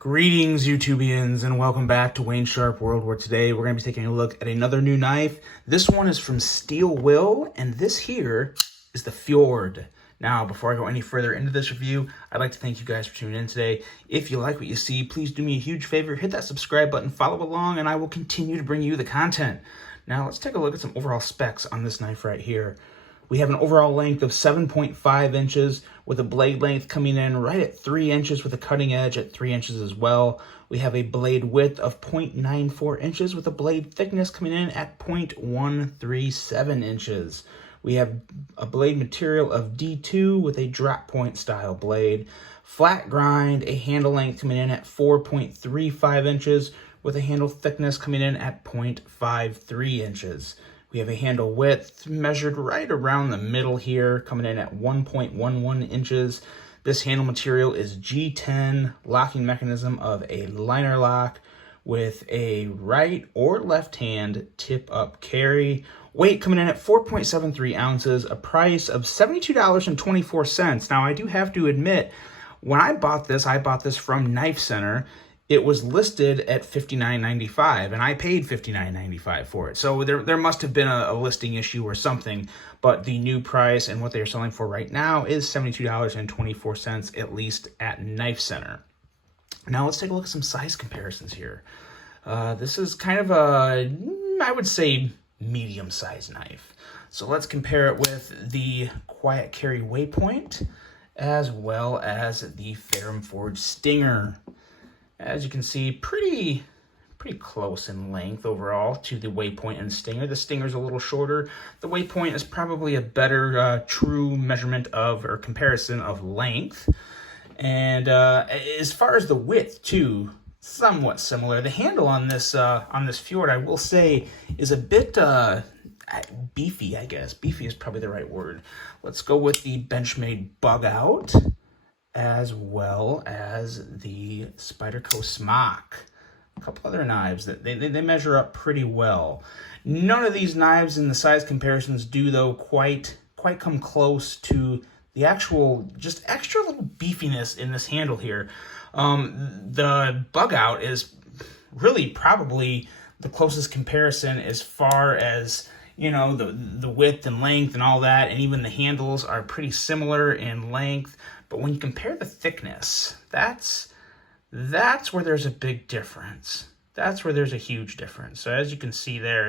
Greetings, YouTubians, and welcome back to Wayne Sharp World, where today we're going to be taking a look at another new knife. This one is from Steel Will, and this here is the Fjord. Now, before I go any further into this review, I'd like to thank you guys for tuning in today. If you like what you see, please do me a huge favor, hit that subscribe button, follow along, and I will continue to bring you the content. Now, let's take a look at some overall specs on this knife right here. We have an overall length of 7.5 inches with a blade length coming in right at 3 inches with a cutting edge at 3 inches as well. We have a blade width of 0.94 inches with a blade thickness coming in at 0.137 inches. We have a blade material of D2 with a drop point style blade. Flat grind, a handle length coming in at 4.35 inches with a handle thickness coming in at 0.53 inches. We have a handle width measured right around the middle here, coming in at 1.11 inches. This handle material is G10, locking mechanism of a liner lock with a right or left hand tip up carry. Weight coming in at 4.73 ounces, a price of $72.24. Now, I do have to admit, when I bought this from Knife Center. It was listed at $59.95, and I paid $59.95 for it. So there must have been a listing issue or something, but the new price and what they are selling for right now is $72.24, at least at Knife Center. Now let's take a look at some size comparisons here. This is kind of a, I would say, medium-sized knife. So let's compare it with the Quiet Carry Waypoint, as well as the Ferrum Forge Stinger. As you can see, pretty close in length overall to the Waypoint and Stinger. The Stinger's a little shorter. The Waypoint is probably a better true measurement of, or comparison of, length. And as far as the width too, somewhat similar. The handle on this Fjord, I will say, is a bit beefy, I guess. Beefy is probably the right word. Let's go with the Benchmade Bug Out, as well as the Spyderco Smock. A couple other knives that they measure up pretty well. None of these knives in the size comparisons do, though, quite come close to the actual just extra little beefiness in this handle here. The Bug Out is really probably the closest comparison as far as, you know, the width and length and all that, and even the handles are pretty similar in length. But when you compare the thickness, that's where there's a big difference. That's where there's a huge difference. So as you can see there,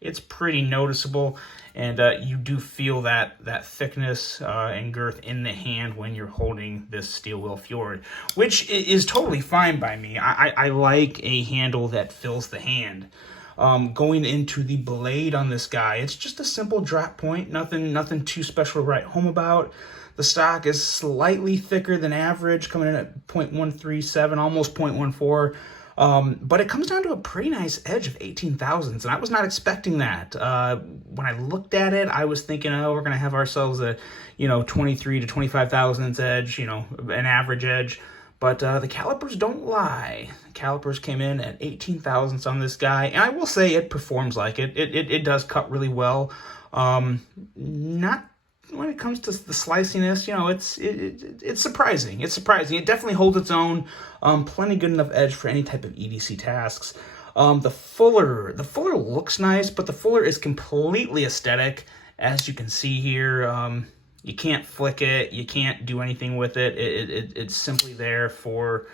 it's pretty noticeable, and you do feel that thickness and girth in the hand when you're holding this Steel Will Fjord, which is totally fine by me. I like a handle that fills the hand. Going into the blade on this guy, it's just a simple drop point, nothing too special to write home about. The stock is slightly thicker than average, coming in at 0.137, almost 0.14. But it comes down to a pretty nice edge of 18 thousandths, and I was not expecting that. When I looked at it, I was thinking, oh, we're going to have ourselves a, 23 to 25 thousandths edge, an average edge. But the calipers don't lie. The calipers came in at 18 thousandths on this guy, and I will say it performs like it. It does cut really well. Not when it comes to the sliciness, it's surprising. It's surprising. It definitely holds its own. Plenty good enough edge for any type of EDC tasks. The fuller looks nice, but the fuller is completely aesthetic. As you can see here, you can't flick it. You can't do anything with it. It's simply there for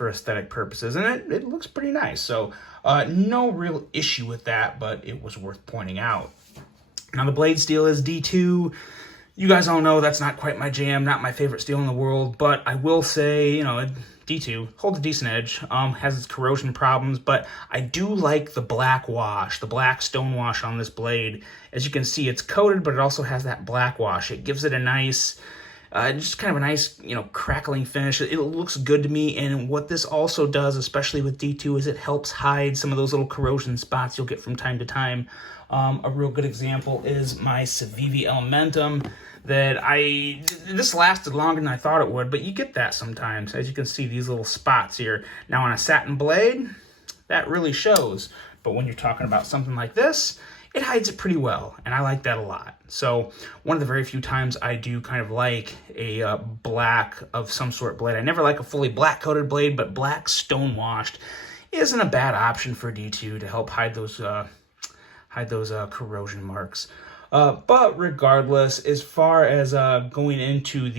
aesthetic purposes, and it looks pretty nice. So no real issue with that, but it was worth pointing out. Now, the blade steel is D2. You guys all know that's not quite my jam, not my favorite steel in the world, but I will say, D2 holds a decent edge, has its corrosion problems, but I do like the black wash, the black stone wash on this blade. As you can see, it's coated, but it also has that black wash. It gives it a nice, just kind of a nice, crackling finish. It looks good to me, and what this also does, especially with D2, is it helps hide some of those little corrosion spots you'll get from time to time. A real good example is my Civivi Elementum this lasted longer than I thought it would, but you get that sometimes. As you can see, these little spots here. Now on a satin blade, that really shows. But when you're talking about something like this, it hides it pretty well, and I like that a lot. So one of the very few times I do kind of like a black of some sort blade. I never like a fully black coated blade, but black stonewashed isn't a bad option for D2 to help hide those corrosion marks. But regardless, as far as going into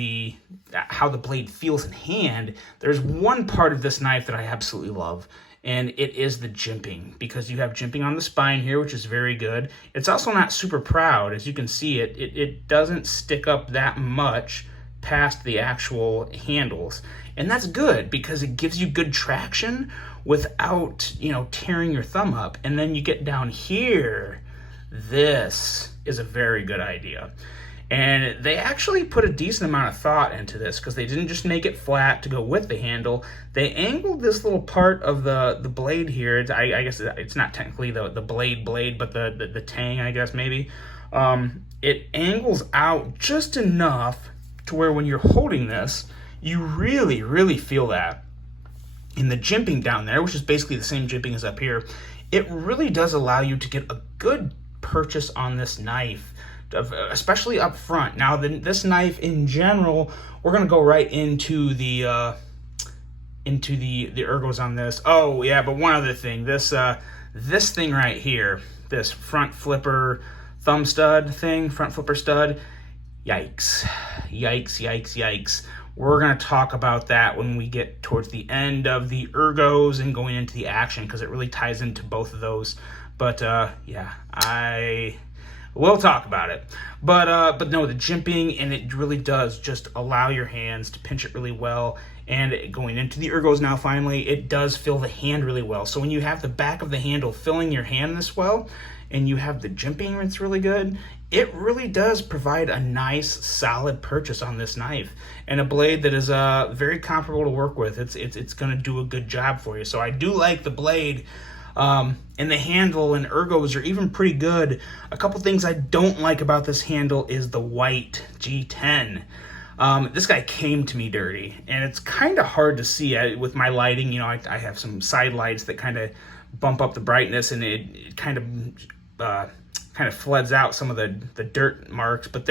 how the blade feels in hand, there's one part of this knife that I absolutely love, and it is the jimping, because you have jimping on the spine here, which is very good. It's also not super proud. As you can see, it doesn't stick up that much past the actual handles, and that's good because it gives you good traction without, tearing your thumb up. And then you get down here, this is a very good idea. And they actually put a decent amount of thought into this, because they didn't just make it flat to go with the handle. They angled this little part of the blade here. I guess it's not technically the blade, but the tang, I guess, maybe. It angles out just enough to where when you're holding this, you really, really feel that. In the jimping down there, which is basically the same jimping as up here, it really does allow you to get a good purchase on this knife, especially up front. Now, this knife in general, we're gonna go right into the ergos on this. Oh yeah, but one other thing, this thing right here, this front flipper thumb stud thing, front flipper stud, yikes. We're going to talk about that when we get towards the end of the ergos and going into the action, because it really ties into both of those. But yeah, I will talk about it. But no, the jimping, and it really does just allow your hands to pinch it really well. And going into the ergos now, finally, it does fill the hand really well. So when you have the back of the handle filling your hand this well, and you have the jimping that's really good, it really does provide a nice, solid purchase on this knife, and a blade that is very comfortable to work with. It's going to do a good job for you. So I do like the blade, and the handle and ergos are even pretty good. A couple things I don't like about this handle is the white G10. This guy came to me dirty, and it's kind of hard to see with my lighting. I have some side lights that kind of bump up the brightness, and it kind of floods out some of the dirt marks. But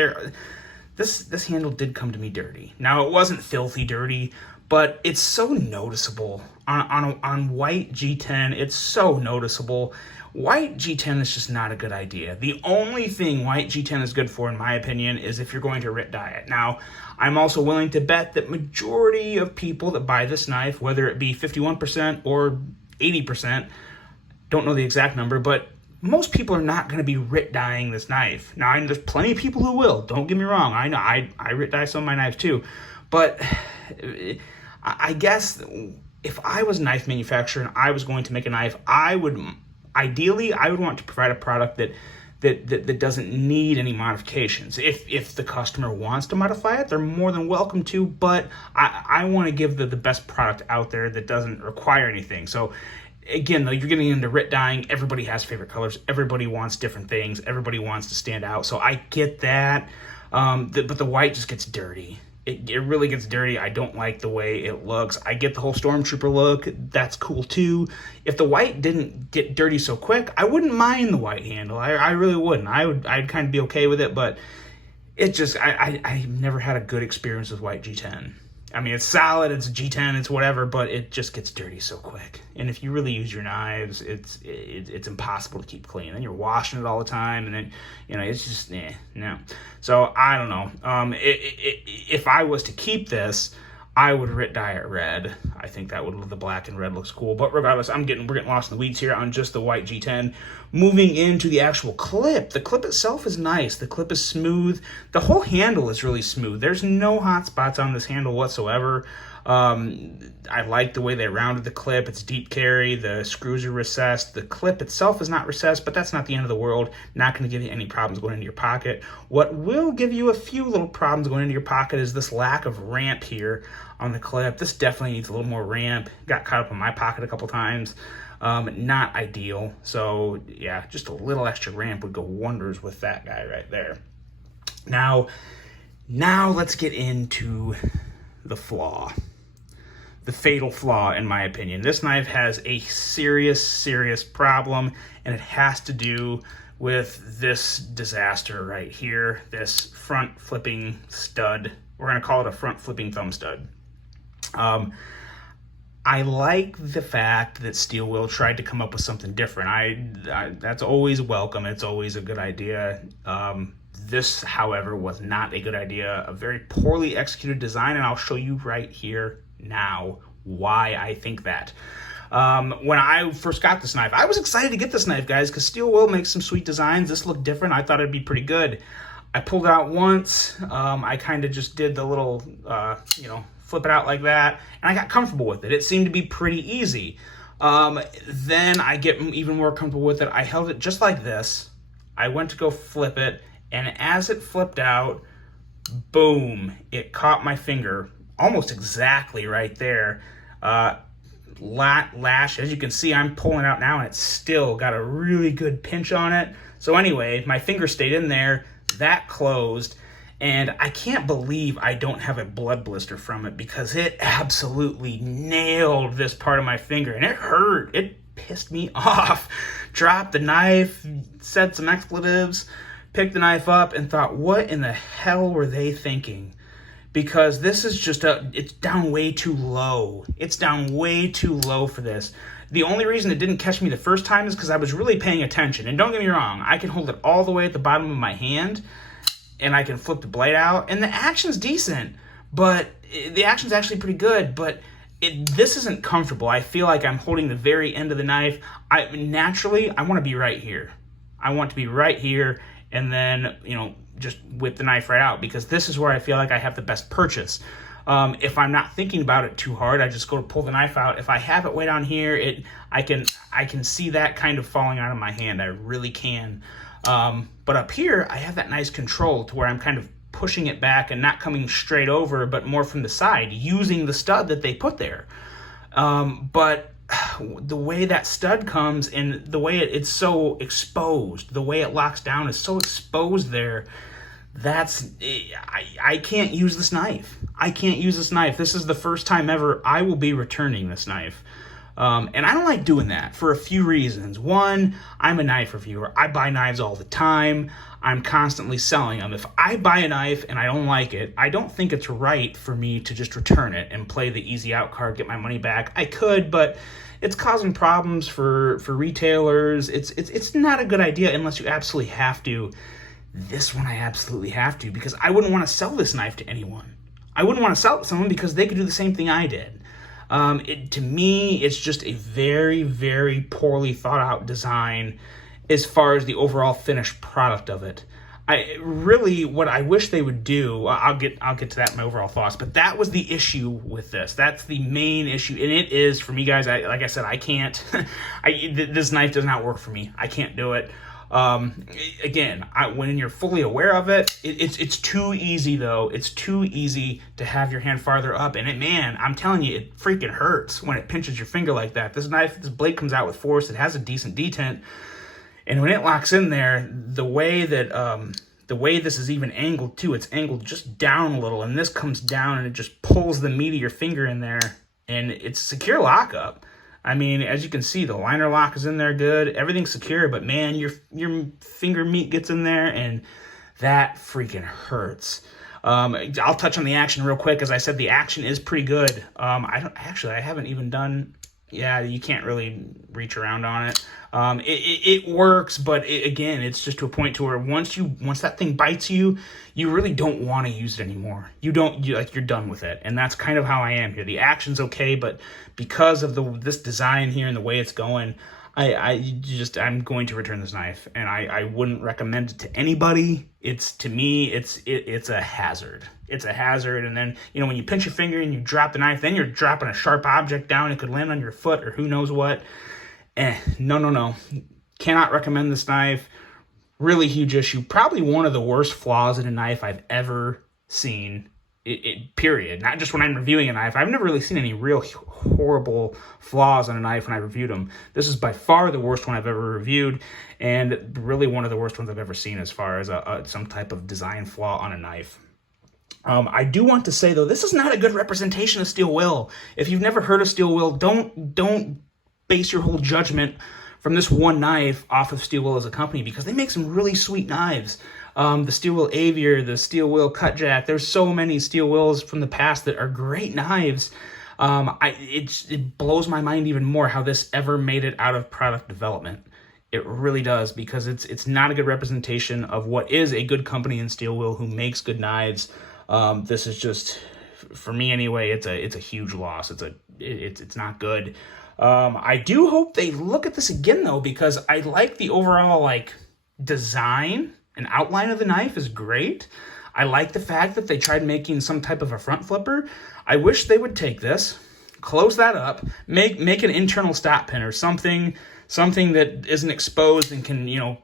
this handle did come to me dirty. Now, it wasn't filthy dirty, but it's so noticeable on white G10. It's so noticeable. White G10 is just not a good idea. The only thing white G10 is good for, in my opinion, is if you're going to RIT dye it. Now, I'm also willing to bet that majority of people that buy this knife, whether it be 51% or 80%, don't know the exact number, but most people are not going to be RIT dyeing this knife. Now, I know there's plenty of people who will. Don't get me wrong. I know I RIT dye some of my knives too. But I guess if I was a knife manufacturer and I was going to make a knife, ideally, I would want to provide a product that doesn't need any modifications. If the customer wants to modify it, they're more than welcome to, but I want to give the best product out there that doesn't require anything. So again, though, you're getting into RIT dyeing. Everybody has favorite colors. Everybody wants different things. Everybody wants to stand out. So I get that, but the white just gets dirty. It really gets dirty. I don't like the way it looks. I get the whole Stormtrooper look. That's cool too. If the white didn't get dirty so quick, I wouldn't mind the white handle. I really wouldn't. I'd kind of be okay with it, but it just, I've never had a good experience with white G10. I mean, it's solid, it's G10, it's whatever, but it just gets dirty so quick. And if you really use your knives, it's impossible to keep clean. Then you're washing it all the time, and then, it's just, no. So, I don't know. If I was to keep this, I would RIT dye it red. I think the black and red looks cool. But regardless, we're getting lost in the weeds here on just the white G10. Moving into the actual clip. The clip itself is nice. The clip is smooth. The whole handle is really smooth. There's no hot spots on this handle whatsoever. I like the way they rounded the clip. It's deep carry. The screws are recessed. The clip itself is not recessed, but that's not the end of the world. Not going to give you any problems going into your pocket. What will give you a few little problems going into your pocket is this lack of ramp here on the clip. This definitely needs a little more ramp. Got caught up in my pocket a couple times. Not ideal. So yeah, just a little extra ramp would go wonders with that guy right there. Now let's get into the flaw. The fatal flaw, in my opinion. This knife has a serious problem, and it has to do with this disaster right here, this front flipping stud. We're going to call it a front flipping thumb stud. I like the fact that Steel Will tried to come up with something different. I that's always welcome. It's always a good idea. This, however, was not a good idea. A very poorly executed design, and I'll show you right here now why I think that. When I first got this knife, I was excited to get this knife, guys, because Steel Will makes some sweet designs. This looked different. I thought it'd be pretty good. I pulled it out once. I kind of just did the little, flip it out like that, and I got comfortable with it. It seemed to be pretty easy. Then I get even more comfortable with it. I held it just like this. I went to go flip it, and as it flipped out, boom, it caught my finger almost exactly right there. Lash, as you can see, I'm pulling out now, and it's still got a really good pinch on it. So anyway, my finger stayed in there, that closed, and I can't believe I don't have a blood blister from it, because it absolutely nailed this part of my finger, and it hurt. It pissed me off. Dropped the knife, said some expletives, picked the knife up, and thought, what in the hell were they thinking? Because this is just it's down way too low. It's down way too low for this. The only reason it didn't catch me the first time is because I was really paying attention. And don't get me wrong, I can hold it all the way at the bottom of my hand, and I can flip the blade out, and the action's decent, but the action's actually pretty good, but this isn't comfortable. I feel like I'm holding the very end of the knife. Naturally, I want to be right here. I want to be right here, and then, just whip the knife right out, because this is where I feel like I have the best purchase. If I'm not thinking about it too hard, I just go to pull the knife out. If I have it way down here, I can see that kind of falling out of my hand. I really can. But up here, I have that nice control to where I'm kind of pushing it back and not coming straight over, but more from the side, using the stud that they put there. But the way that stud comes and the way it's so exposed, the way it locks down is so exposed there, I can't use this knife. I can't use this knife. This is the first time ever I will be returning this knife. And I don't like doing that for a few reasons. One, I'm a knife reviewer. I buy knives all the time. I'm constantly selling them. If I buy a knife and I don't like it, I don't think it's right for me to just return it and play the easy out card, get my money back. I could, but it's causing problems for retailers. It's not a good idea unless you absolutely have to. This one I absolutely have to, because I wouldn't want to sell this knife to anyone. I wouldn't want to sell it to someone because they could do the same thing I did. To me, it's just a very, very poorly thought out design as far as the overall finished product of it. What I wish they would do, I'll get to that in my overall thoughts, but that was the issue with this. That's the main issue, and it is, for me, guys, like I said, I can't, this knife does not work for me. I can't do it. Again, when you're fully aware of it, it's too easy, though. It's too easy to have your hand farther up, and man, I'm telling you, it freaking hurts when it pinches your finger like that. This blade comes out with force. It has a decent detent, and when it locks in there, the way this is even angled too, it's angled just down a little, and this comes down and it just pulls the meat of your finger in there, and it's secure lockup. I mean, as you can see, the liner lock is in there good. Everything's secure, but man, your finger meat gets in there, and that freaking hurts. I'll touch on the action real quick. As I said, the action is pretty good. I haven't even done. Yeah, you can't really reach around on it. It works, but again, it's just to a point to where once that thing bites you, you really don't want to use it anymore. You're done with it, and that's kind of how I am here. The action's okay, but because of this design here and the way it's going, I'm going to return this knife, and I wouldn't recommend it to anybody. To me, it's a hazard. It's a hazard, and then, when you pinch your finger and you drop the knife, then you're dropping a sharp object down. It could land on your foot or who knows what. No. Cannot recommend this knife. Really huge issue. Probably one of the worst flaws in a knife I've ever seen. Period. Not just when I'm reviewing a knife. I've never really seen any real horrible flaws on a knife when I reviewed them. This is by far the worst one I've ever reviewed, and really one of the worst ones I've ever seen as far as some type of design flaw on a knife. I do want to say, though, this is not a good representation of Steel Will. If you've never heard of Steel Will, don't base your whole judgment from this one knife off of Steel Will as a company, because they make some really sweet knives. The Steel Will Aviator, the Steel Will Cutjack. There's so many Steel Wills from the past that are great knives. It blows my mind even more how this ever made it out of product development. It really does, because it's not a good representation of what is a good company in Steel Will who makes good knives. This is just, for me anyway, it's a huge loss. It's not good. I do hope they look at this again though, because I like the overall like design and outline of the knife is great. I like the fact that they tried making some type of a front flipper. I wish they would take this, close that up, make an internal stop pin or something that isn't exposed and can, you know,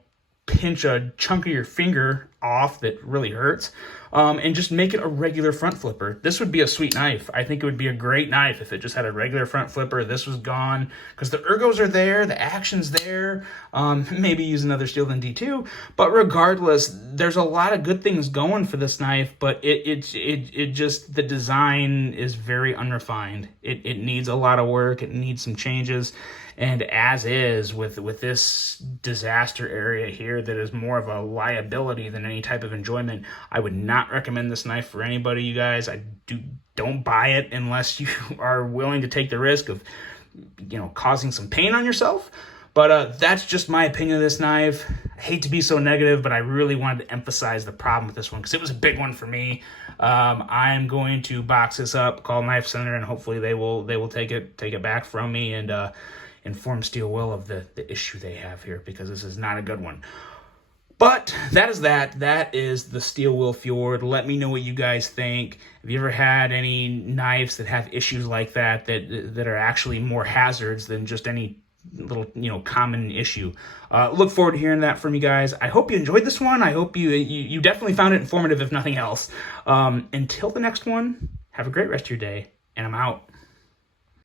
pinch a chunk of your finger off that really hurts, and just make it a regular front flipper. This would be a sweet knife. I think it would be a great knife if it just had a regular front flipper. This was gone, because the ergos are there, the action's there. Maybe use another steel than D2, but regardless, there's a lot of good things going for this knife, but it just, the design is very unrefined. It needs a lot of work. It needs some changes. And as is with this disaster area here that is more of a liability than any type of enjoyment, I would not recommend this knife for anybody, you guys. Don't buy it unless you are willing to take the risk of, you know, causing some pain on yourself. But that's just my opinion of this knife. I hate to be so negative, but I really wanted to emphasize the problem with this one because it was a big one for me. I'm going to box this up, call Knife Center, and hopefully they will take it back from me and inform Steel Will of the issue they have here, because this is not a good one. But that is the Steel Will Fjord. Let me know what you guys think. Have you ever had any knives that have issues like that are actually more hazards than just any little, you know, common issue? Look forward to hearing that from you guys. I hope you enjoyed this one. I hope you definitely found it informative, if nothing else. Until the next one, have a great rest of your day, and I'm out.